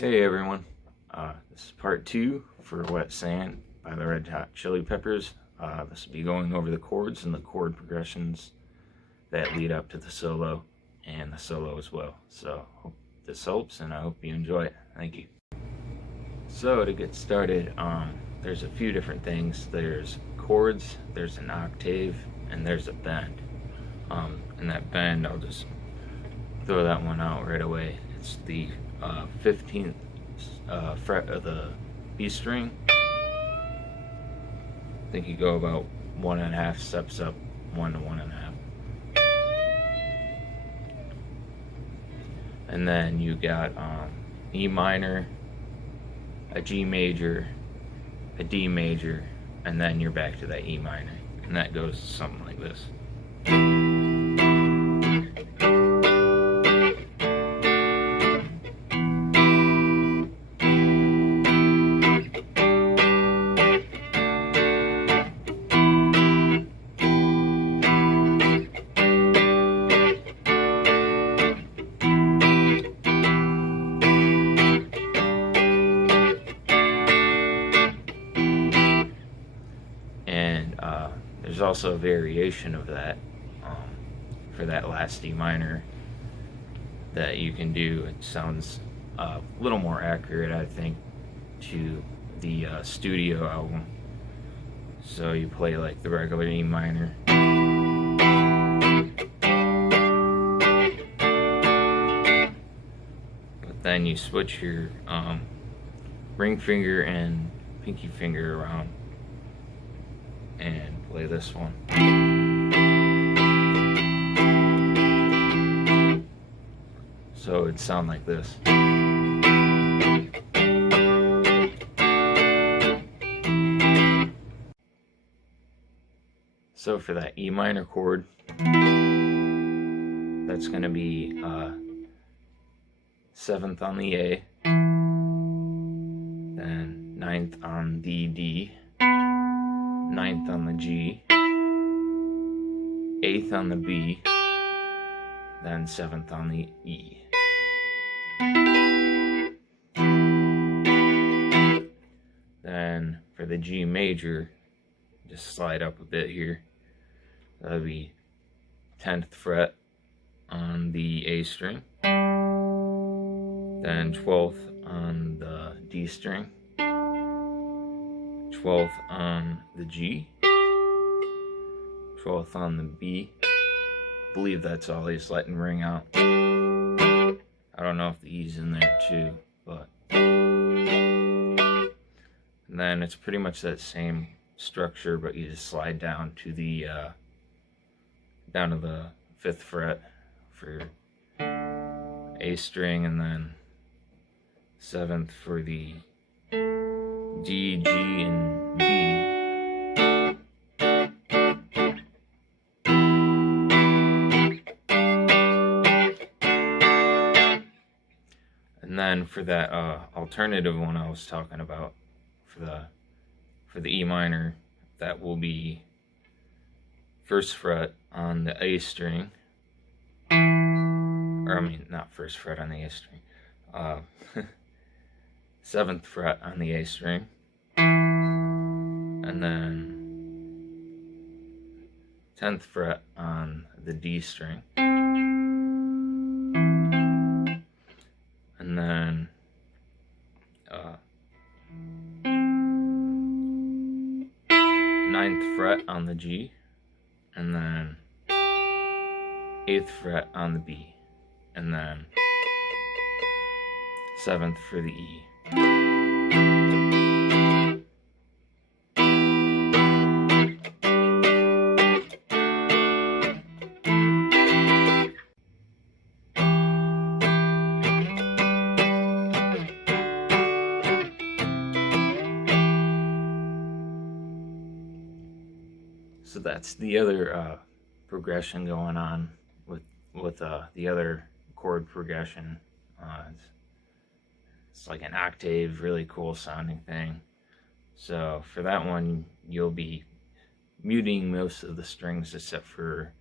Hey everyone, this is part 2 for Wet Sand by the Red Hot Chili Peppers. This will be going over the chords and the chord progressions that lead up to the solo and the solo as well. So hope this helps and I hope you enjoy it. Thank you. So to get started, there's a few different things. There's chords, there's an octave, and there's a bend. And that bend, I'll just throw that one out right away. It's the 15th fret of the B string. I think you go about 1.5 steps up, 1 to 1.5. And then you got E minor, a G major, a D major, and then you're back to that E minor. And that goes something like this. And there's also a variation of that for that last D minor that you can do. It sounds a little more accurate, I think, to the studio album. So you play like the regular E minor, but then you switch your ring finger and pinky finger around and play this one. So it'd sound like this. So for that E minor chord, that's going to be 7th on the A, then 9th on the D, 9th on the G, 8th on the B, then 7th on the E. Then for the G major, just slide up a bit here. That would be 10th fret on the A string, then 12th on the D string, 12th on the G, 12th on the B. I believe that's all he's letting ring out. I don't know if the E's in there too, but and then it's pretty much that same structure, but you just slide down to the 5th fret for A string, and then 7th for the D, G, and B. And then for that alternative one I was talking about, for the E minor, that will be 1st fret on the A string, or I mean not 1st fret on the A string, 7th fret on the A string, and then 10th fret on the D string, and then 9th fret on the G, and then 8th fret on the B, and then 7th for the E. So that's the other progression going on with the other chord progression. It's like an octave, really cool sounding thing. So for that one, you'll be muting most of the strings except for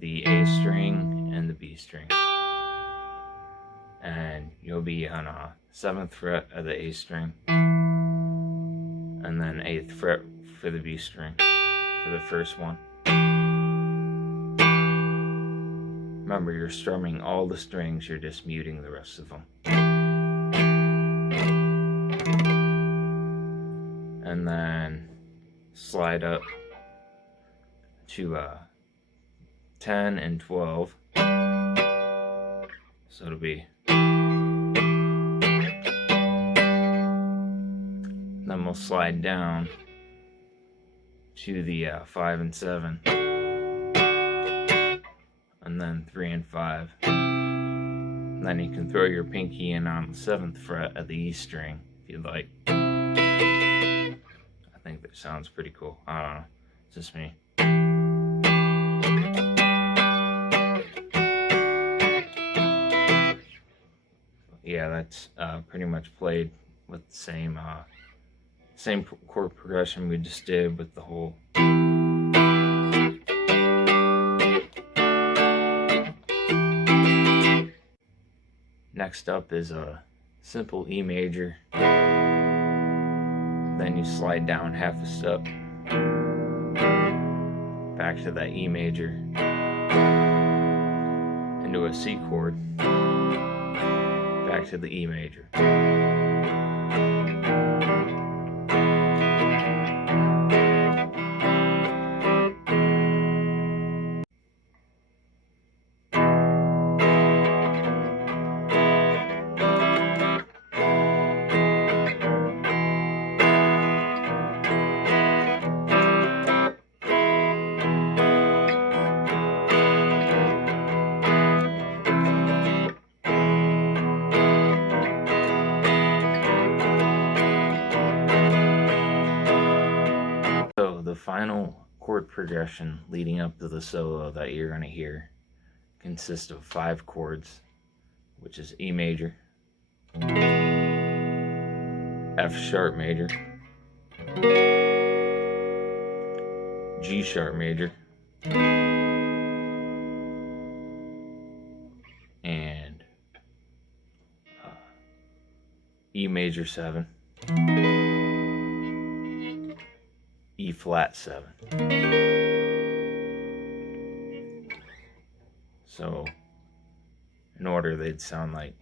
the A string and the B string. and you'll be on a 7th fret of the A string, and then 8th fret for the B string for the first one. Remember, you're strumming all the strings, you're just muting the rest of them. And then slide up to 10 and 12. So it'll be. Then we'll slide down to the 5 and 7. And then 3 and 5. And then you can throw your pinky in on the 7th fret of the E string if you'd like. I think that sounds pretty cool. I don't know. It's just me. Yeah, that's pretty much played with the same chord progression we just did with the whole. Next up is a simple E major. Then you slide down half a step back to that E major into a C chord, back to the E major. The final chord progression leading up to the solo that you're going to hear consists of 5 chords, which is E major, F sharp major, G sharp major, and E major 7, E flat 7. So in order they'd sound like.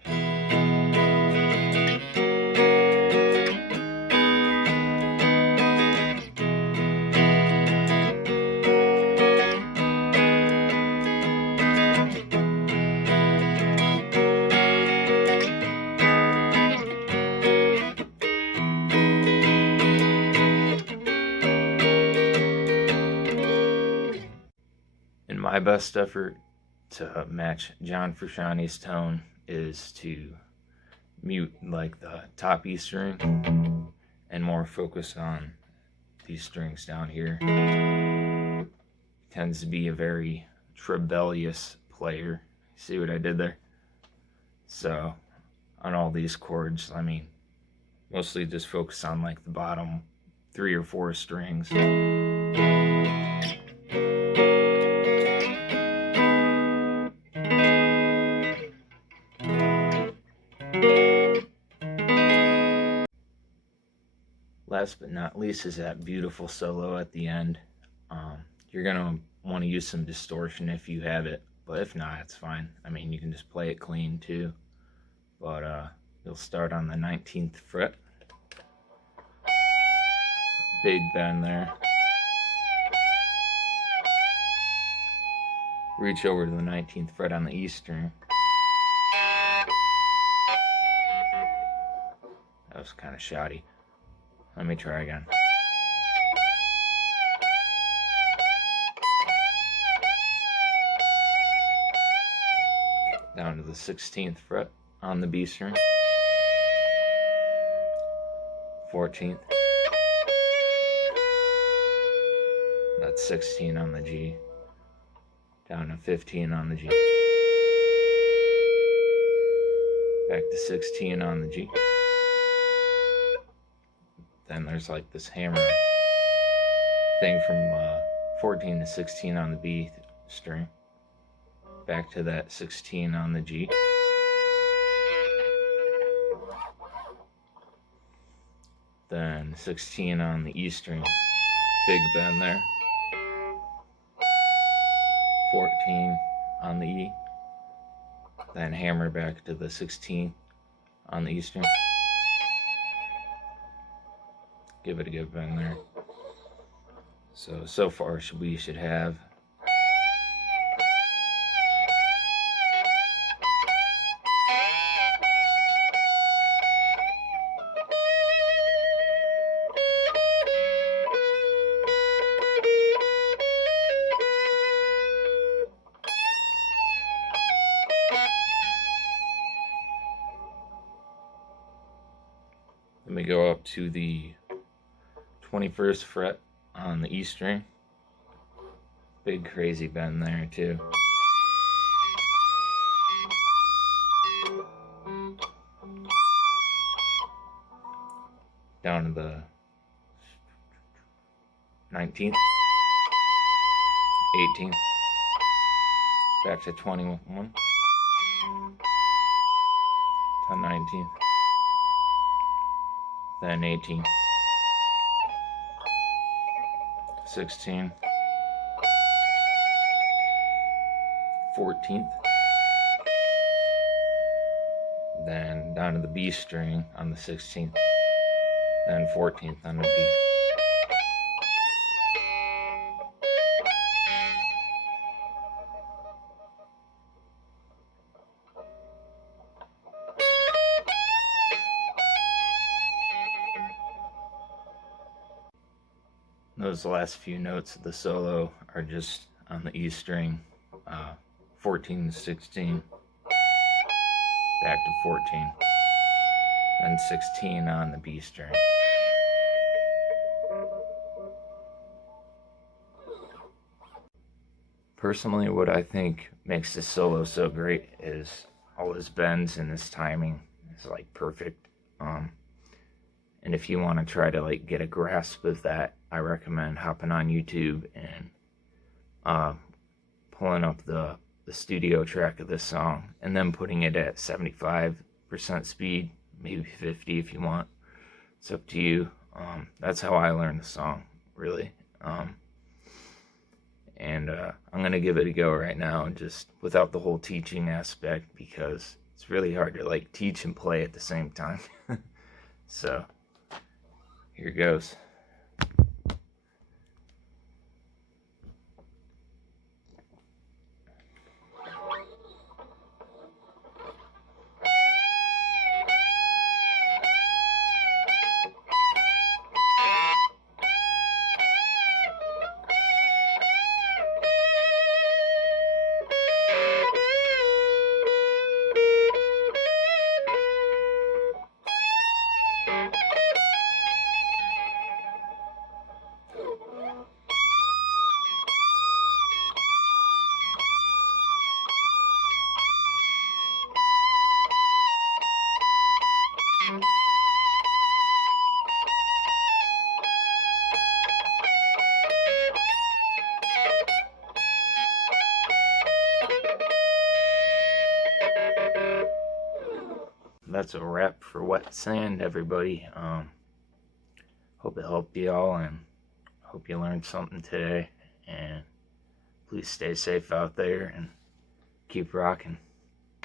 My best effort to match John Frusciante's tone is to mute like the top E string and more focus on these strings down here. He tends to be a very rebellious player. See what I did there? So on all these chords, I mean, mostly just focus on like the bottom 3 or 4 strings. Last but not least is that beautiful solo at the end. You're going to want to use some distortion if you have it, but if not, it's fine. I mean, you can just play it clean too. But you'll start on the 19th fret. Big bend there. Reach over to the 19th fret on the E string. That was kind of shouty. Let me try again. Down to the 16th fret on the B string. 14th. That's 16 on the G. Down to 15 on the G. Back to 16 on the G. Then there's like this hammer thing from 14 to 16 on the B string. Back to that 16 on the G. then 16 on the E string, big bend there, 14 on the E, then hammer back to the 16 on the E string, give it a good bend there. So far we should have Let me go up to the 21st fret on the E string. Big crazy bend there too. Down to the 19th, 18th, back to 21, to 19th, then 18, 16, 14th, then down to the B string on the 16th, then 14th on the B. Those last few notes of the solo are just on the E string, 14, 16, back to 14, then 16 on the B string. Personally, what I think makes this solo so great is all his bends and his timing is like perfect. And if you want to try to like get a grasp of that, I recommend hopping on YouTube and pulling up the studio track of this song and then putting it at 75% speed, maybe 50 if you want. It's up to you. That's how I learned the song, really. And I'm going to give it a go right now, just without the whole teaching aspect, because it's really hard to like teach and play at the same time. So here goes. That's a wrap for Wet Sand, everybody. Hope it helped you all, and hope you learned something today. And please stay safe out there and keep rocking.